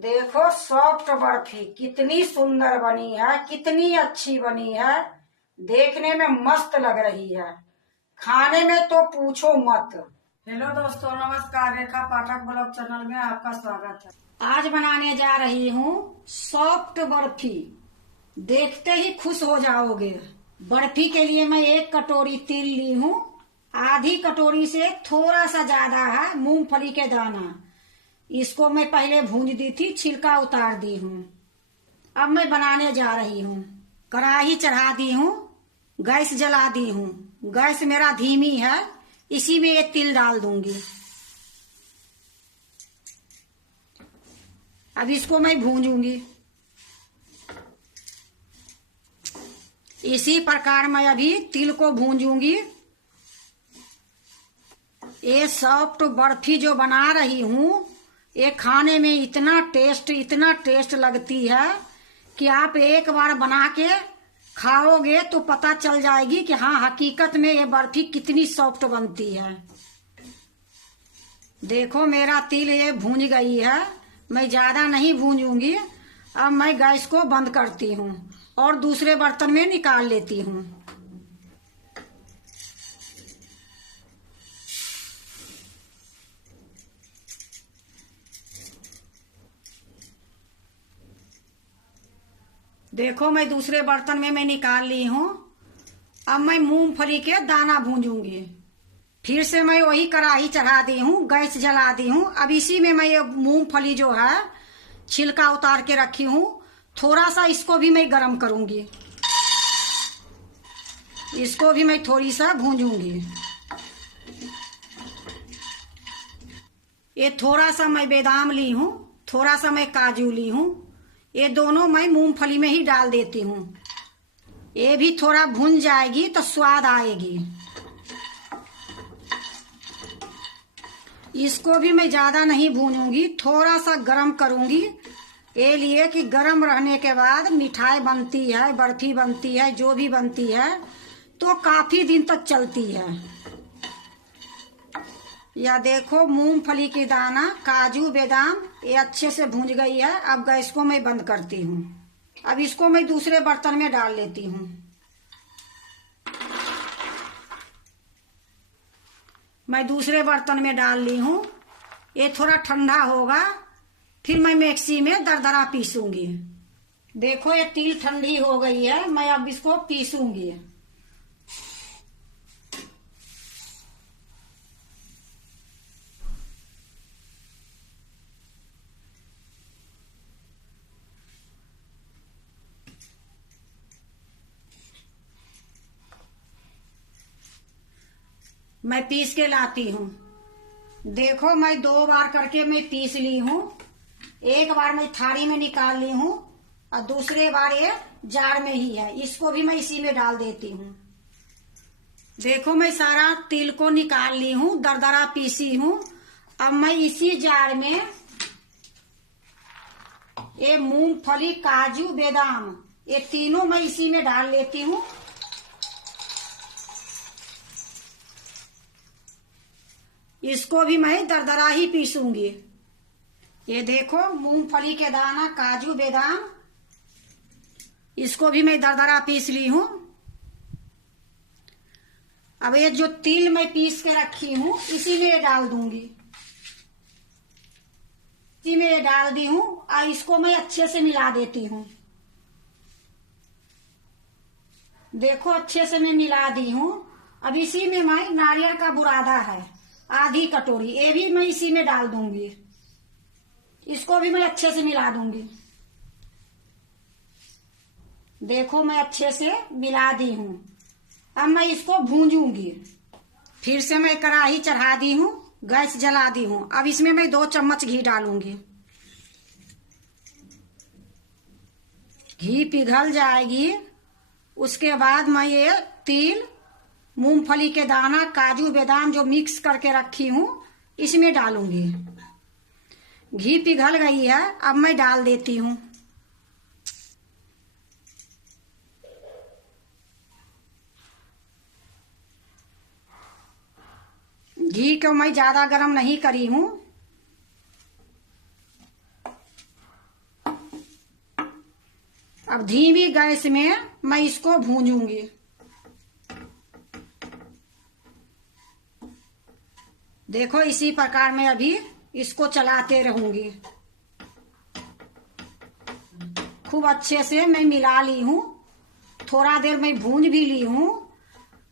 देखो सॉफ्ट बर्फी कितनी सुंदर बनी है, कितनी अच्छी बनी है। देखने में मस्त लग रही है, खाने में तो पूछो मत। हेलो दोस्तों, नमस्कार। रेखा पाठक ब्लॉग चैनल में आपका स्वागत है। आज बनाने जा रही हूँ सॉफ्ट बर्फी। देखते ही खुश हो जाओगे। बर्फी के लिए मैं 1 कटोरी तिल ली हूँ। आधी कटोरी से थोड़ा सा ज्यादा है मूंगफली के दाना। इसको मैं पहले भूंज दी थी, छिलका उतार दी हूँ। अब मैं बनाने जा रही हूँ। कढ़ाई चढ़ा दी हूँ, गैस जला दी हूँ। गैस मेरा धीमी है, इसी में ये तिल डाल दूंगी। अब इसको मैं भूंजूंगी। इसी प्रकार मैं अभी तिल को भूंजूंगी। ये सॉफ्ट बर्फी जो बना रही हूँ, ये खाने में इतना टेस्ट लगती है कि आप एक बार बना के खाओगे तो पता चल जाएगी कि हाँ, हकीकत में ये बर्फी कितनी सॉफ्ट बनती है। देखो मेरा तिल ये भून गई है। मैं ज्यादा नहीं भूंजूंगी। अब मैं गैस को बंद करती हूँ और दूसरे बर्तन में निकाल लेती हूँ। देखो मैं दूसरे बर्तन में मैं निकाल ली हूँ। अब मैं मूंगफली के दाना भूंजूंगी। फिर से मैं वही कढ़ाई चढ़ा दी हूँ, गैस जला दी हूँ। अब इसी में मैं ये मूंगफली जो है छिलका उतार के रखी हूँ, थोड़ा सा इसको भी मैं गरम करूंगी। इसको भी मैं थोड़ी सा भूंजूंगी। ये थोड़ा सा मैं बादाम ली हूँ, थोड़ा सा मैं काजू ली हूँ। ये दोनों मैं मूंगफली में ही डाल देती हूँ। ये भी थोड़ा भुन जाएगी तो स्वाद आएगी। इसको भी मैं ज्यादा नहीं भूनूंगी, थोड़ा सा गरम करूंगी। ये लिए कि गरम रहने के बाद मिठाई बनती है, बर्फी बनती है, जो भी बनती है तो काफी दिन तक चलती है। या देखो मूंगफली की दाना, काजू, बादाम ये अच्छे से भूंज गई है। अब गैस को मैं बंद करती हूँ। अब इसको मैं दूसरे बर्तन में डाल लेती हूँ। मैं दूसरे बर्तन में डाल ली हूँ। ये थोड़ा ठंडा होगा, फिर मैं मिक्सी में दरदरा पीसूंगी। देखो ये तिल ठंडी हो गई है, मैं अब इसको पीसूंगी। मैं पीस के लाती हूँ। देखो मैं 2 बार करके मैं पीस ली हूँ। एक बार मैं थाली में निकाल ली हूँ और दूसरे बार ये जार में ही है। इसको भी मैं इसी में डाल देती हूँ। देखो मैं सारा तिल को निकाल ली हूँ, दरदरा पीसी हूँ। अब मैं इसी जार में ये मूंगफली, काजू, बादाम ये तीनों मैं इसी में डाल लेती हूँ। इसको भी मैं दरदरा ही पीसूंगी। ये देखो मूंगफली के दाना, काजू, बादाम इसको भी मैं दरदरा पीस ली हूँ। अब ये जो तिल मैं पीस के रखी हूँ इसी में ये डाल दूंगी। इसी में ये डाल दी हूँ और इसको मैं अच्छे से मिला देती हूँ। देखो अच्छे से मैं मिला दी हूँ। अब इसी में मैं नारियल का बुरादा है आधी कटोरी, ये भी मैं इसी में डाल दूंगी। इसको भी मैं अच्छे से मिला दूंगी। देखो मैं अच्छे से मिला दी हूँ। अब मैं इसको भूंजूंगी। फिर से मैं कढ़ाई चढ़ा दी हूँ, गैस जला दी हूँ। अब इसमें मैं 2 चम्मच घी डालूंगी। घी पिघल जाएगी, उसके बाद मैं ये तिल, मूंगफली के दाना, काजू, बादाम जो मिक्स करके रखी हूँ इसमें डालूंगी। घी पिघल गई है, अब मैं डाल देती हूँ। घी को मैं ज्यादा गरम नहीं करी हूँ। अब धीमी गैस में मैं इसको भूंजूंगी। देखो इसी प्रकार मैं अभी इसको चलाते रहूंगी। खूब अच्छे से मैं मिला ली हूँ, थोड़ा देर मैं भूंज भी ली हूँ।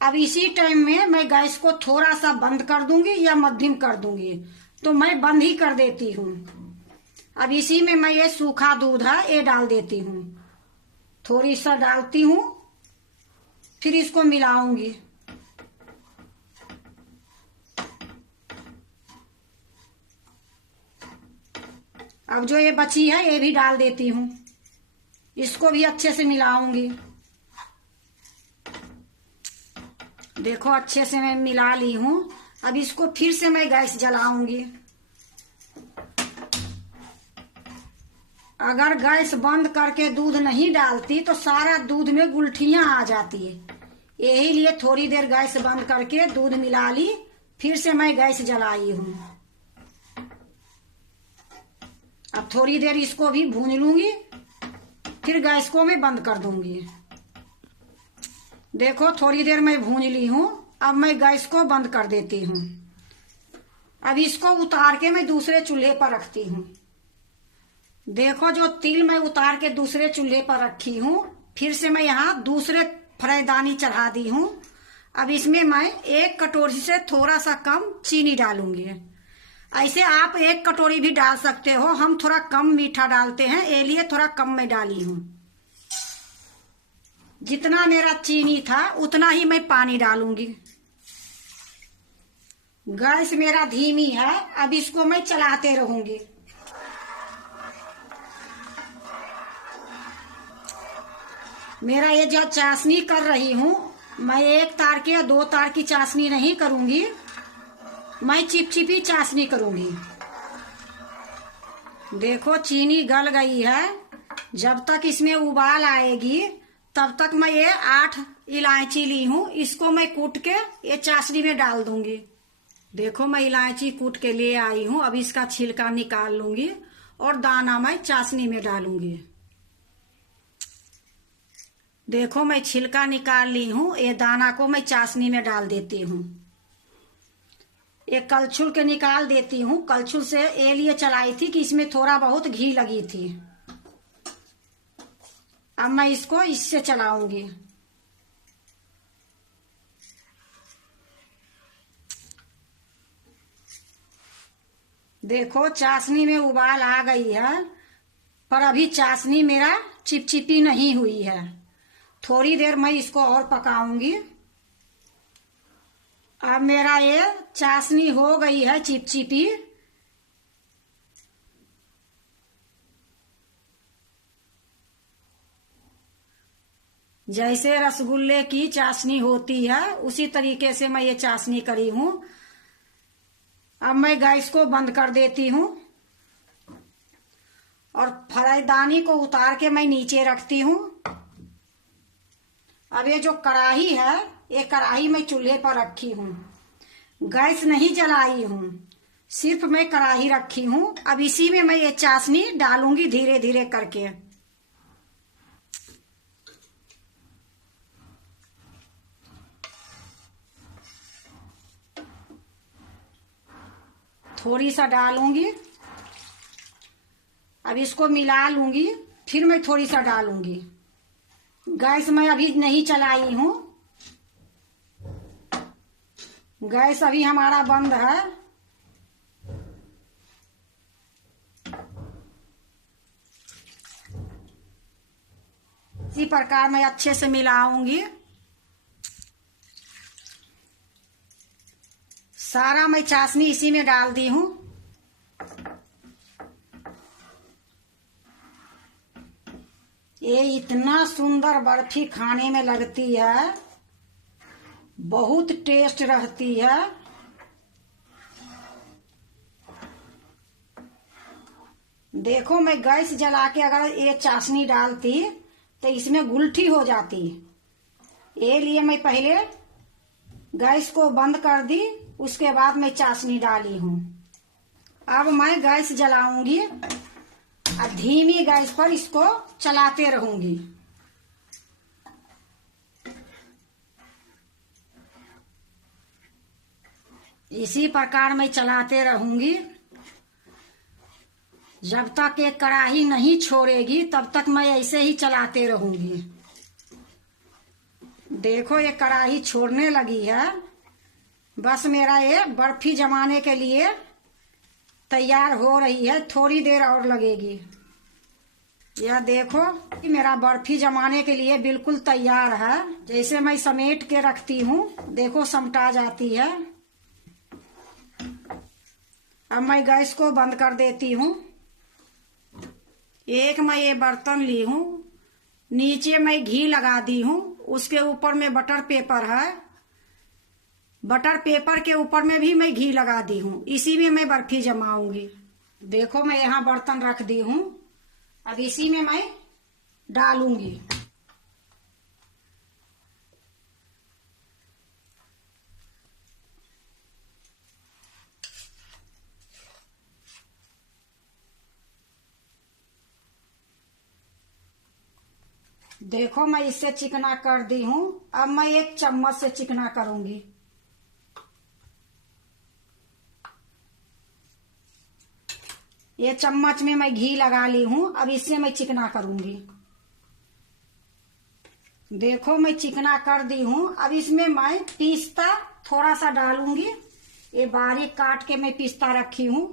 अब इसी टाइम में मैं गैस को थोड़ा सा बंद कर दूंगी या मध्यम कर दूंगी, तो मैं बंद ही कर देती हूँ। अब इसी में मैं ये सूखा दूध है ये डाल देती हूँ, थोड़ी सा डालती हूँ, फिर इसको मिलाऊंगी। अब जो ये बची है ये भी डाल देती हूँ, इसको भी अच्छे से मिलाऊंगी। देखो अच्छे से मैं मिला ली हूँ। अब इसको फिर से मैं गैस जलाऊंगी। अगर गैस बंद करके दूध नहीं डालती तो सारा दूध में गुलठियां आ जाती है, यही लिए थोड़ी देर गैस बंद करके दूध मिला ली, फिर से मैं गैस जलाई हूँ। अब थोड़ी देर इसको भी भून लूंगी, फिर गैस को मैं बंद कर दूंगी। देखो थोड़ी देर मैं भून ली हूँ, अब मैं गैस को बंद कर देती हूँ। अब इसको उतार के मैं दूसरे चूल्हे पर रखती हूँ। देखो जो तिल मैं उतार के दूसरे चूल्हे पर रखी हूँ, फिर से मैं यहाँ दूसरे फ्राईदानी चढ़ा दी हूँ। अब इसमें मैं 1 कटोरी से थोड़ा सा कम चीनी डालूंगी। ऐसे आप 1 कटोरी भी डाल सकते हो, हम थोड़ा कम मीठा डालते हैं, ये लिए थोड़ा कम मैं डाली हूँ। जितना मेरा चीनी था उतना ही मैं पानी डालूंगी। गैस मेरा धीमी है, अब इसको मैं चलाते रहूंगी। मेरा ये जो चाशनी कर रही हूँ, मैं 1 तार के या 2 तार की चाशनी नहीं करूंगी, मैं चिपचिपी चाशनी करूंगी। देखो चीनी गल गई है, जब तक इसमें उबाल आएगी तब तक मैं ये 8 इलायची ली हूँ, इसको मैं कूट के ये चाशनी में डाल दूंगी। देखो मैं इलायची कूट के ले आई हूँ, अब इसका छिलका निकाल लूंगी और दाना मैं चाशनी में डालूंगी। देखो मैं छिलका निकाल ली हूँ, ये दाना को मैं चाशनी में डाल देती हूँ। ये कलछुल के निकाल देती हूँ, कलछुल से ये लिए चलाई थी कि इसमें थोड़ा बहुत घी लगी थी। अब मैं इसको इससे चलाऊंगी। देखो चाशनी में उबाल आ गई है, पर अभी चाशनी मेरा चिपचिपी नहीं हुई है। थोड़ी देर मैं इसको और पकाऊंगी। अब मेरा ये चाशनी हो गई है चिपचिपी। जैसे रसगुल्ले की चाशनी होती है उसी तरीके से मैं ये चाशनी करी हूँ। अब मैं गैस को बंद कर देती हूँ और फ्राईदानी को उतार के मैं नीचे रखती हूँ। अब ये जो कढ़ाई है, ये कढ़ाई मैं चूल्हे पर रखी हूँ, गैस नहीं जलाई हूँ, सिर्फ मैं कढ़ाई रखी हूँ। अब इसी में मैं ये चाशनी डालूंगी धीरे धीरे करके। थोड़ी सा डालूंगी, अब इसको मिला लूंगी, फिर मैं थोड़ी सा डालूंगी। गैस मैं अभी नहीं चलाई हूँ, गैस अभी हमारा बंद है। इसी प्रकार मैं अच्छे से मिलाऊंगी। सारा मैं चाशनी इसी में डाल दी हूँ। ये इतना सुंदर बर्फी खाने में लगती है, बहुत टेस्ट रहती है। देखो मैं गैस जला के अगर ये चाशनी डालती तो इसमें गुलठी हो जाती, ये लिए मैं पहले गैस को बंद कर दी, उसके बाद मैं चाशनी डाली हूँ। अब मैं गैस जलाऊंगी। अब धीमी गैस पर इसको चलाते रहूंगी। इसी प्रकार मैं चलाते रहूंगी जब तक ये कढ़ाई नहीं छोड़ेगी, तब तक मैं ऐसे ही चलाते रहूंगी। देखो ये कढ़ाई छोड़ने लगी है। बस मेरा ये बर्फी जमाने के लिए तैयार हो रही है, थोड़ी देर और लगेगी। यह देखो कि मेरा बर्फी जमाने के लिए बिल्कुल तैयार है। जैसे मैं समेट के रखती हूँ, देखो समटा जाती है। अब मैं गैस को बंद कर देती हूँ। एक मैं ये बर्तन ली हूँ, नीचे मैं घी लगा दी हूँ, उसके ऊपर में बटर पेपर है, बटर पेपर के ऊपर में भी मैं घी लगा दी हूँ। इसी में मैं बर्फी जमाऊंगी। देखो मैं यहाँ बर्तन रख दी हूँ, अब इसी में मैं डालूंगी। देखो मैं इससे चिकना कर दी हूँ। अब मैं एक चम्मच से चिकना करूंगी। ये चम्मच में मैं घी लगा ली हूँ, अब इससे मैं चिकना करूंगी। देखो मैं चिकना कर दी हूँ। अब इसमें मैं पिस्ता थोड़ा सा डालूंगी। ये बारीक काट के मैं पिस्ता रखी हूँ,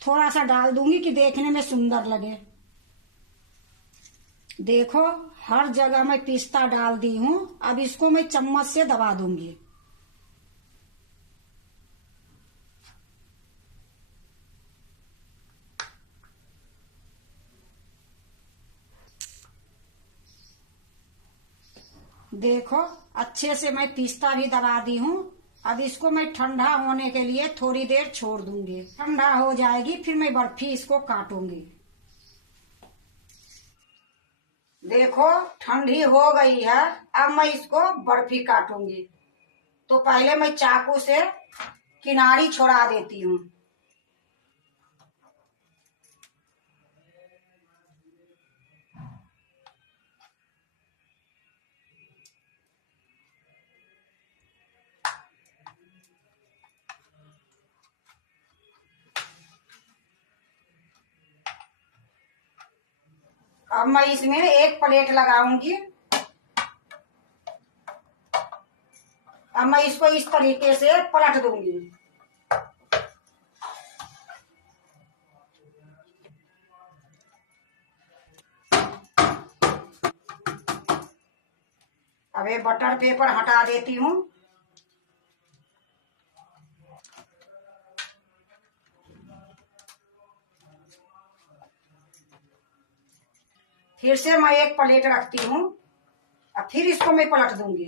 थोड़ा सा डाल दूंगी कि देखने में सुंदर लगे। देखो हर जगह मैं पिस्ता डाल दी हूँ। अब इसको मैं चम्मच से दबा दूंगी। देखो अच्छे से मैं पिस्ता भी दबा दी हूँ। अब इसको मैं ठंडा होने के लिए थोड़ी देर छोड़ दूंगी। ठंडा हो जाएगी फिर मैं बर्फी इसको काटूंगी। देखो ठंडी हो गई है, अब मैं इसको बर्फी काटूंगी। तो पहले मैं चाकू से किनारी छोड़ा देती हूँ। अब मैं इसमें एक प्लेट लगाऊंगी। अब मैं इसको इस तरीके से पलट दूंगी। अब ये बटर पेपर हटा देती हूँ। फिर से मैं एक प्लेट रखती हूँ। अब फिर इसको मैं पलट दूंगी।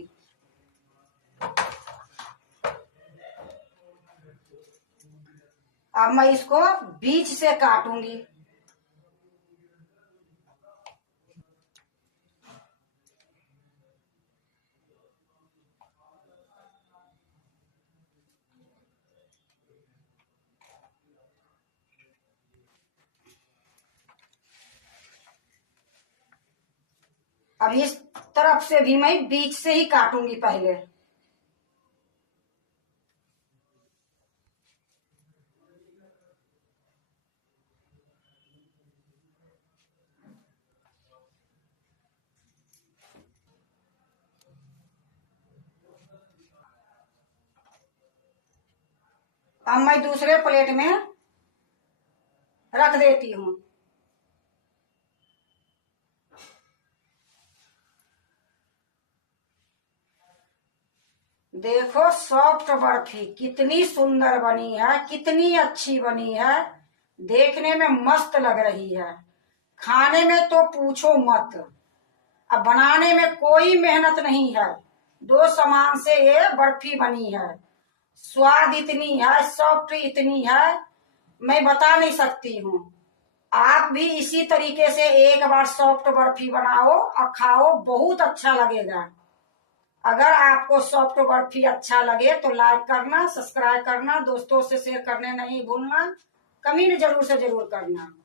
अब मैं इसको बीच से काटूंगी। अब इस तरफ से भी मैं बीच से ही काटूंगी पहले। अब मैं दूसरे प्लेट में रख देती हूँ। देखो सॉफ्ट बर्फी कितनी सुंदर बनी है, कितनी अच्छी बनी है, देखने में मस्त लग रही है। खाने में तो पूछो मत। अब बनाने में कोई मेहनत नहीं है, दो सामान से ये बर्फी बनी है। स्वाद इतनी है, सॉफ्ट इतनी है, मैं बता नहीं सकती हूँ। आप भी इसी तरीके से एक बार सॉफ्ट बर्फी बनाओ और खाओ, बहुत अच्छा लगेगा। अगर आपको सॉफ्ट बर्फी अच्छा लगे तो लाइक करना, सब्सक्राइब करना, दोस्तों से शेयर करने नहीं भूलना, कमेंट जरूर से जरूर करना।